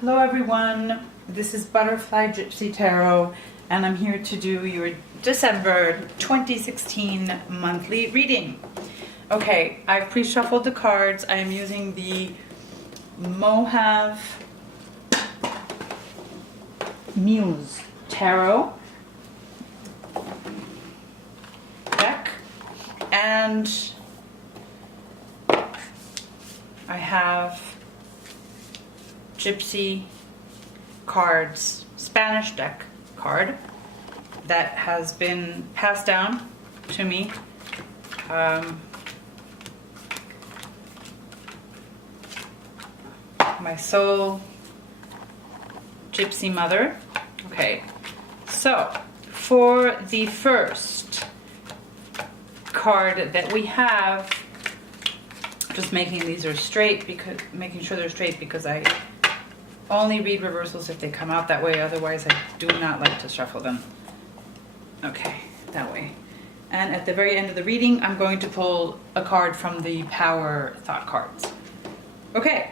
Hello everyone, this is Butterfly Gypsy Tarot and I'm here to do your December 2016 monthly reading. Okay, I've pre-shuffled the cards. I am using the Mojave Muse Tarot deck, and I have Gypsy cards, Spanish deck card that has been passed down to me. My soul Gypsy mother. Okay, so for the first card that we have, just making these are straight, because making sure they're straight because I only read reversals if they come out that way, otherwise I do not like to shuffle them. Okay, that way. And at the very end of the reading, I'm going to pull a card from the Power Thought cards. Okay,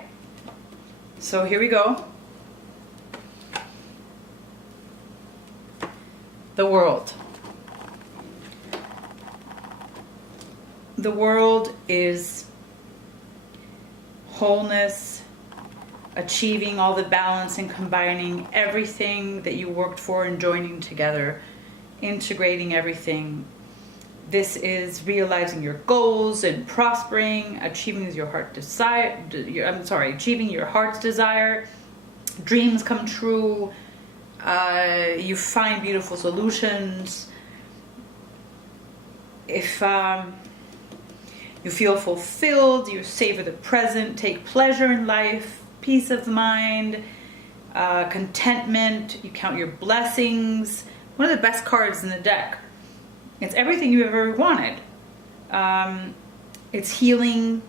so here we go. The world. The world is wholeness, achieving all the balance and combining everything that you worked for and joining together, integrating everything. This is realizing your goals and prospering, achieving your heart desire. Achieving your heart's desire. Dreams come true. You find beautiful solutions. If you feel fulfilled, you savor the present, take pleasure in life, peace of mind, contentment, you count your blessings. One of the best cards in the deck. It's everything you ever wanted. It's healing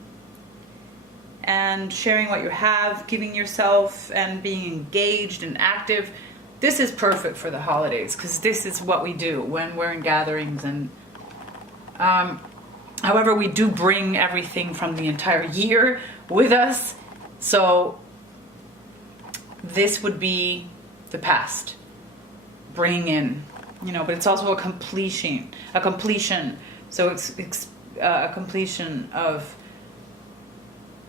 and sharing what you have, giving yourself and being engaged and active. This is perfect for the holidays because this is what we do when we're in gatherings. And however, we do bring everything from the entire year with us. So this would be the past, bringing in, but it's also a completion. So it's a completion of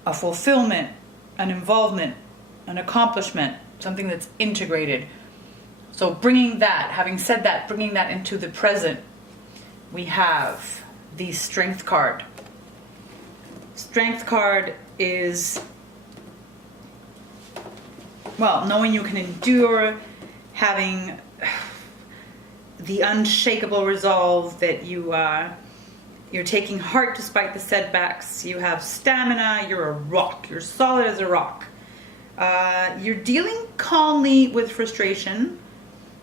a fulfillment, an involvement, an accomplishment, something that's integrated. So bringing that, having said that, bringing that into the present, we have the Strength card. Strength card is, well, knowing you can endure, having the unshakable resolve that you're taking heart despite the setbacks. You have stamina. You're a rock. You're solid as a rock. You're dealing calmly with frustration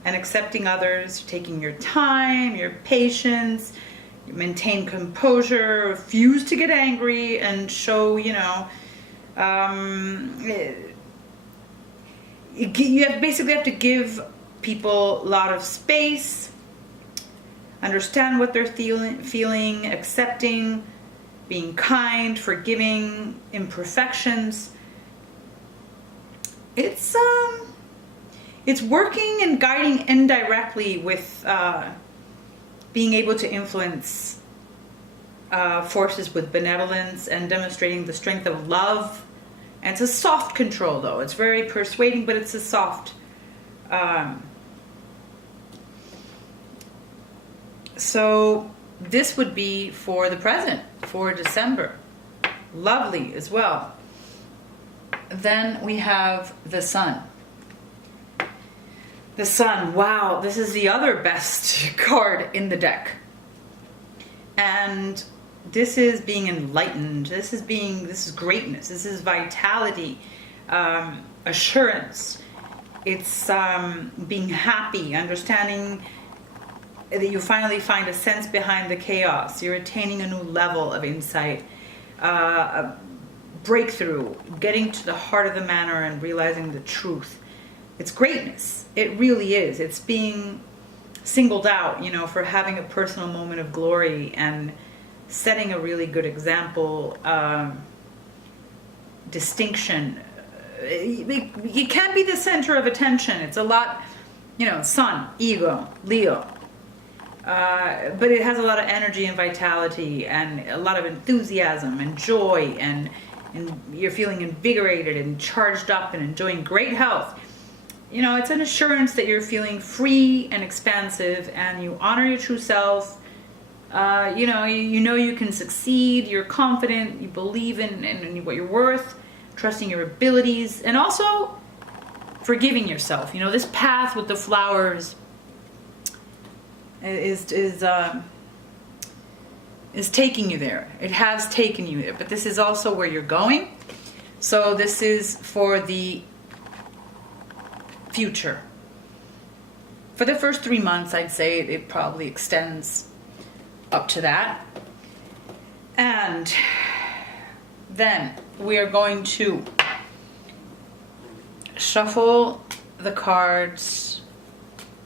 and accepting others. You're taking your time, your patience. You maintain composure. Refuse to get angry and show, you basically have to give people a lot of space, understand what they're feeling, accepting, being kind, forgiving imperfections. It's working and guiding indirectly with being able to influence forces with benevolence and demonstrating the strength of love. And it's a soft control, though. It's very persuading, but it's a soft. So this would be for the present, for December. Lovely as well. Then we have the Sun. The Sun, wow, this is the other best card in the deck. And this is being enlightened. This is greatness. This is vitality, assurance. It's being happy, understanding that you finally find a sense behind the chaos. You're attaining a new level of insight, a breakthrough, getting to the heart of the matter and realizing the truth. It's greatness. It really is. It's being singled out, for having a personal moment of glory and setting a really good example, distinction, you can't be the center of attention. It's a lot, Sun, ego, Leo. But it has a lot of energy and vitality and a lot of enthusiasm and joy, and you're feeling invigorated and charged up and enjoying great health. It's an assurance that you're feeling free and expansive, and you honor your true self. You know you can succeed. You're confident. You believe in what you're worth, trusting your abilities, and also forgiving yourself. This path with the flowers is taking you there. It has taken you there, but this is also where you're going. So this is for the future. For the first 3 months, I'd say it probably extends up to that. And then we are going to shuffle the cards,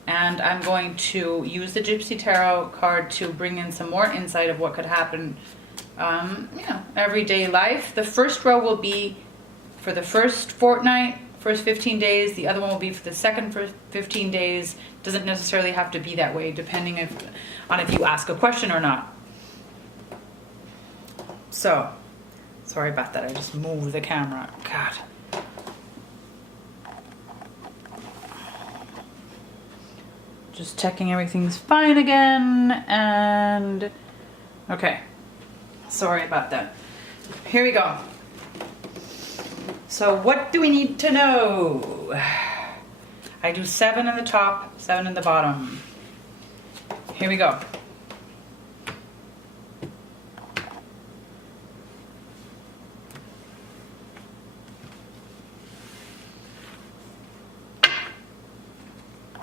and I'm going to use the Gypsy Tarot card to bring in some more insight of what could happen, everyday life. The first row will be for the first fortnight, first 15 days. The other one will be for the second 15 days. Doesn't necessarily have to be that way, depending on if you ask a question or not. So, sorry about that. I just moved the camera. God. Just checking everything's fine again, and okay. Sorry about that. Here we go. So what do we need to know? I do 7 in the top, 7 in the bottom. Here we go.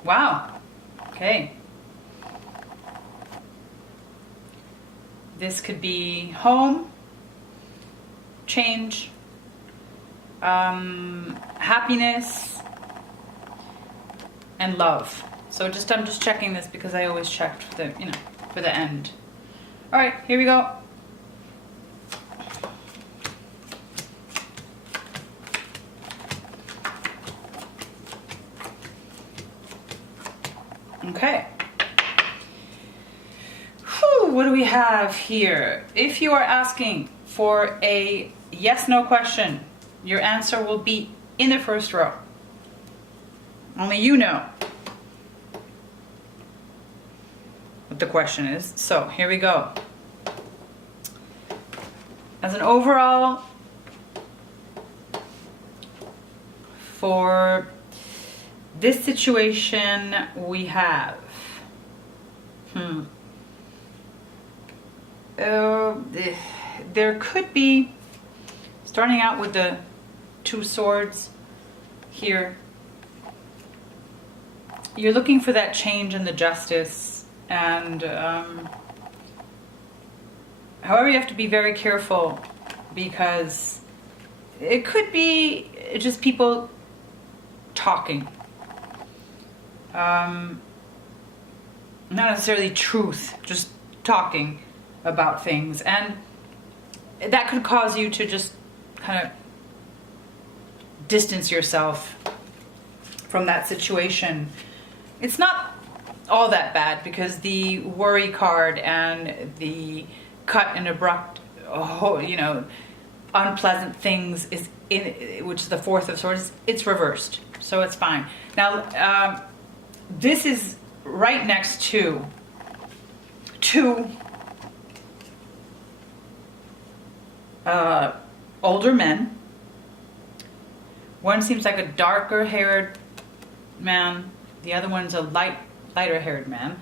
Wow. Okay. This could be home, change, happiness, and love. So I'm just checking this because I always checked for the end. All right, here we go. Okay. Whew, what do we have here? If you are asking for a yes/no question, your answer will be in the first row. Only you know what the question is. So here we go. As an overall, for this situation, we have there could be, starting out with the 2 swords here, you're looking for that change in the justice, and however, you have to be very careful, because it could be just people talking, not necessarily truth, just talking about things, and that could cause you to just kind of distance yourself from that situation. It's not all that bad, because the worry card and the cut and abrupt, unpleasant things is in, which is the 4th of swords, it's reversed, so it's fine. Now, this is right next to 2 older men. One seems like a darker haired man. The other one's a lighter haired man.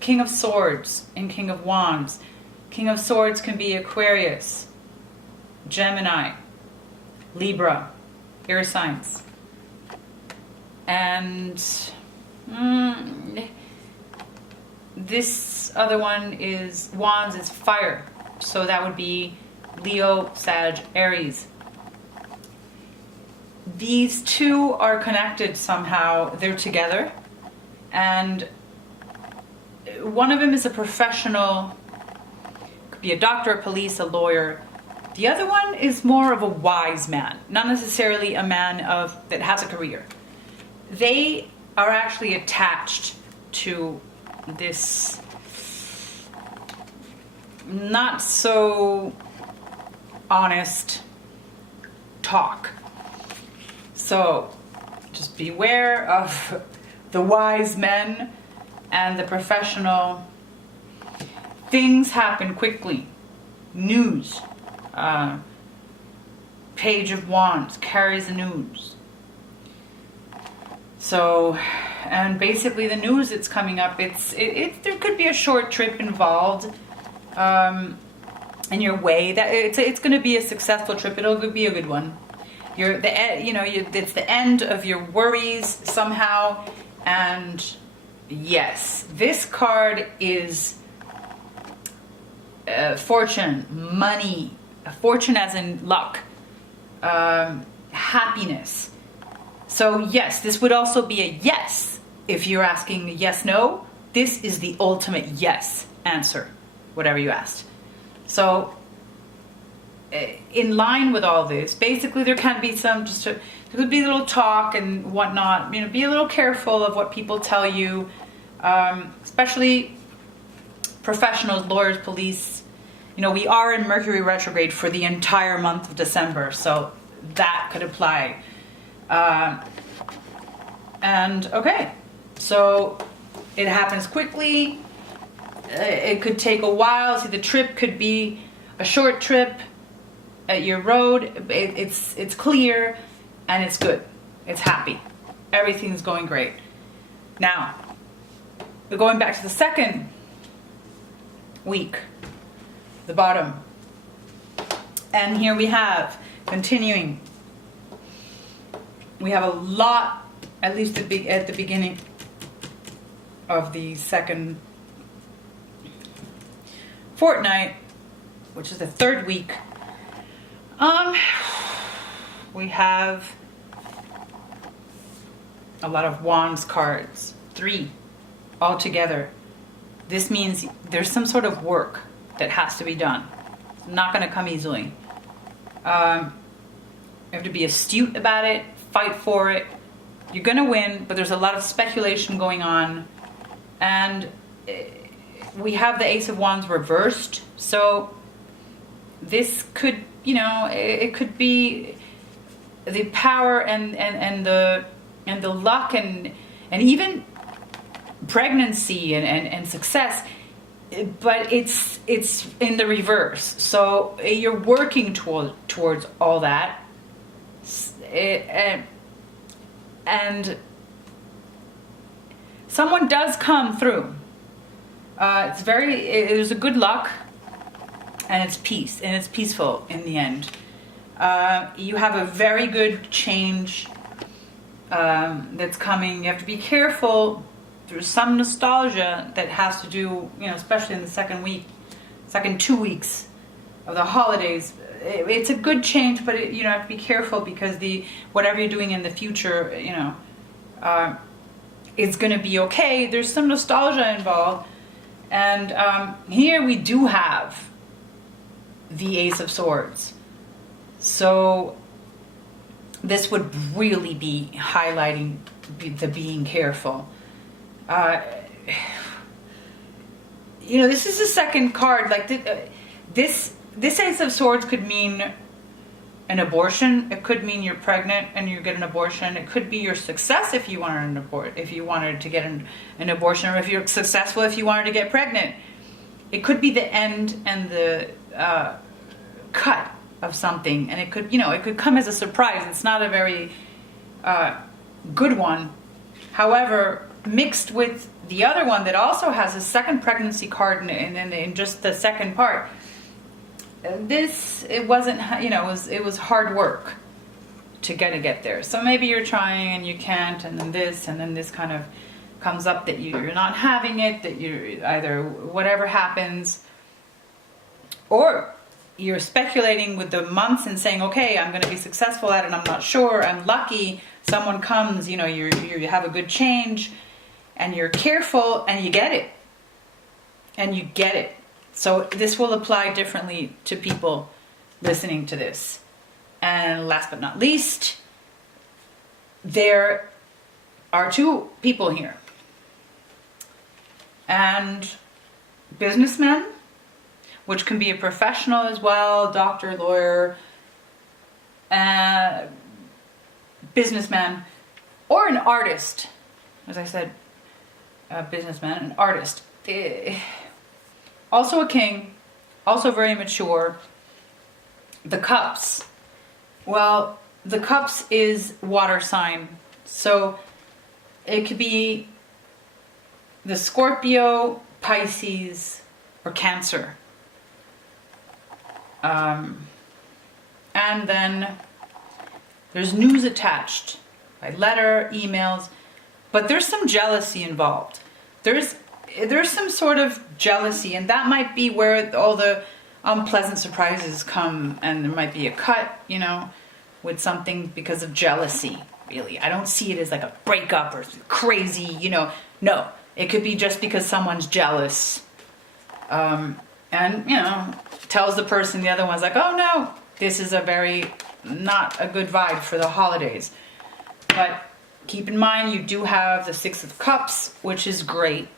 King of Swords and King of Wands. King of Swords can be Aquarius, Gemini, Libra, air signs. And this other one is Wands, is fire. So that would be Leo, Sag, Aries. These 2 are connected somehow. They're together. And one of them is a professional, could be a doctor, a police, a lawyer. The other one is more of a wise man, not necessarily a man that has a career. They are actually attached to this not so honest talk. So just beware of the wise men and the professional. Things happen quickly. News. Page of Wands carries the news. So, and basically the news that's coming up, there could be a short trip involved in your way. That it's going to be a successful trip. It'll be a good one. It's the end of your worries somehow. And yes, this card is fortune, money, fortune as in luck, happiness. So yes, this would also be a yes. If you're asking yes, no, this is the ultimate yes answer, whatever you asked. So in line with all this, basically there can be there could be a little talk and whatnot. Be a little careful of what people tell you, especially professionals, lawyers, police. We are in Mercury retrograde for the entire month of December, so that could apply. And okay, so it happens quickly. It could take a while. See, the trip could be a short trip. Your road, it's clear and it's good. It's happy. Everything's going great. Now, we're going back to the second week, the bottom. And here we have, continuing, we have a lot, at least at the beginning of the second fortnight, which is the third week. We have a lot of Wands cards, 3 altogether. This means there's some sort of work that has to be done. It's not going to come easily. You have to be astute about it, fight for it. You're going to win, but there's a lot of speculation going on. And we have the Ace of Wands reversed. So this could, it could be the power and the luck and even pregnancy and success, but it's in the reverse. So you're working towards all that, and someone does come through. There's a good luck, and it's peace, and it's peaceful in the end. You have a very good change that's coming. You have to be careful. There's some nostalgia that has to do, especially in the second 2 weeks of the holidays. It's a good change, but you have to be careful because whatever you're doing in the future, it's going to be okay. There's some nostalgia involved. And here we do have the Ace of Swords. So this would really be highlighting the being careful. This is the second card. Like this Ace of Swords could mean an abortion. It could mean you're pregnant and you get an abortion. It could be your success if you wanted to get an abortion, or if you're successful if you wanted to get pregnant. It could be the end and the cut of something, and it could come as a surprise. It's not a very good one. However, mixed with the other one that also has a second pregnancy card in just the second part, it was hard work to get there. So maybe you're trying and you can't, and then this kind of comes up that you're not having it, that you're either whatever happens, or you're speculating with the months and saying, okay, I'm going to be successful at it, I'm not sure, I'm lucky, someone comes, you have a good change, and you're careful, and you get it. So this will apply differently to people. listening to this. And last but not least, there are two people here. And businessmen, which can be a professional as well, doctor, lawyer, businessman, or an artist. As I said, a businessman, an artist. Also a king, also very mature. The cups. Well, the cups is water sign. So it could be the Scorpio, Pisces, or Cancer. And then there's news attached by letter, emails, but there's some jealousy involved. There's some sort of jealousy, and that might be where all the unpleasant surprises come, and there might be a cut, you know, with something because of jealousy, really. I don't see it as like a breakup or crazy, you know. No, it could be just because someone's jealous. And, you know, tells the person, the other one's like, oh no, this is not a good vibe for the holidays. But keep in mind, you do have the Six of Cups, which is great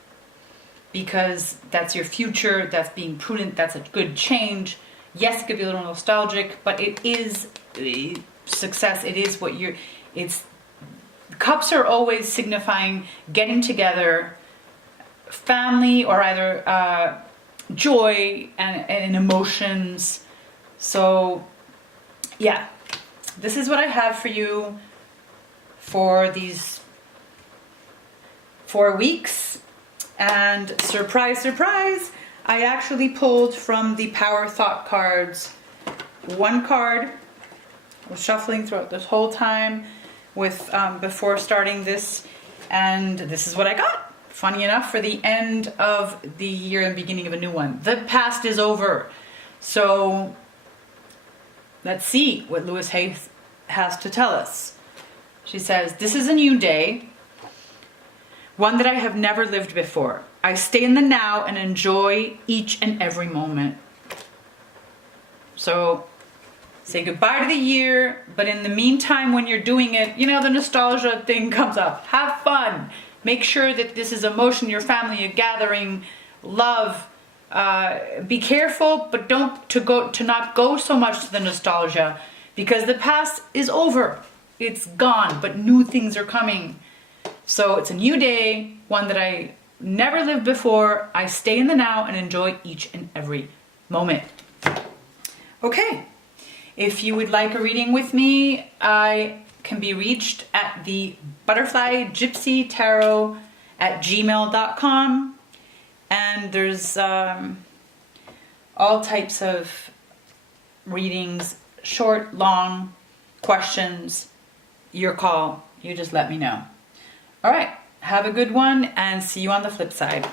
because that's your future, that's being prudent, that's a good change. Yes, it could be a little nostalgic, but it is success. It is what cups are always signifying getting together, family, or either joy and emotions. So yeah, this is what I have for you for these 4 weeks. And surprise, surprise, I actually pulled from the Power Thought cards one card. I was shuffling throughout this whole time with before starting this, and this is what I got. Funny enough, for the end of the year and beginning of a new one. The past is over. So let's see what Lewis Hay has to tell us. She says, this is a new day, one that I have never lived before. I stay in the now and enjoy each and every moment. So say goodbye to the year, but in the meantime, when you're doing it, you know, the nostalgia thing comes up. Have fun. Make sure that this is emotion, your family, a gathering, love. Be careful, but to not go so much to the nostalgia, because the past is over. It's gone, but new things are coming. So it's a new day, one that I never lived before. I stay in the now and enjoy each and every moment. Okay, if you would like a reading with me, I can be reached at the butterflygypsytarot at gmail.com. And there's all types of readings, short, long, questions, your call. You just let me know. All right, have a good one and see you on the flip side.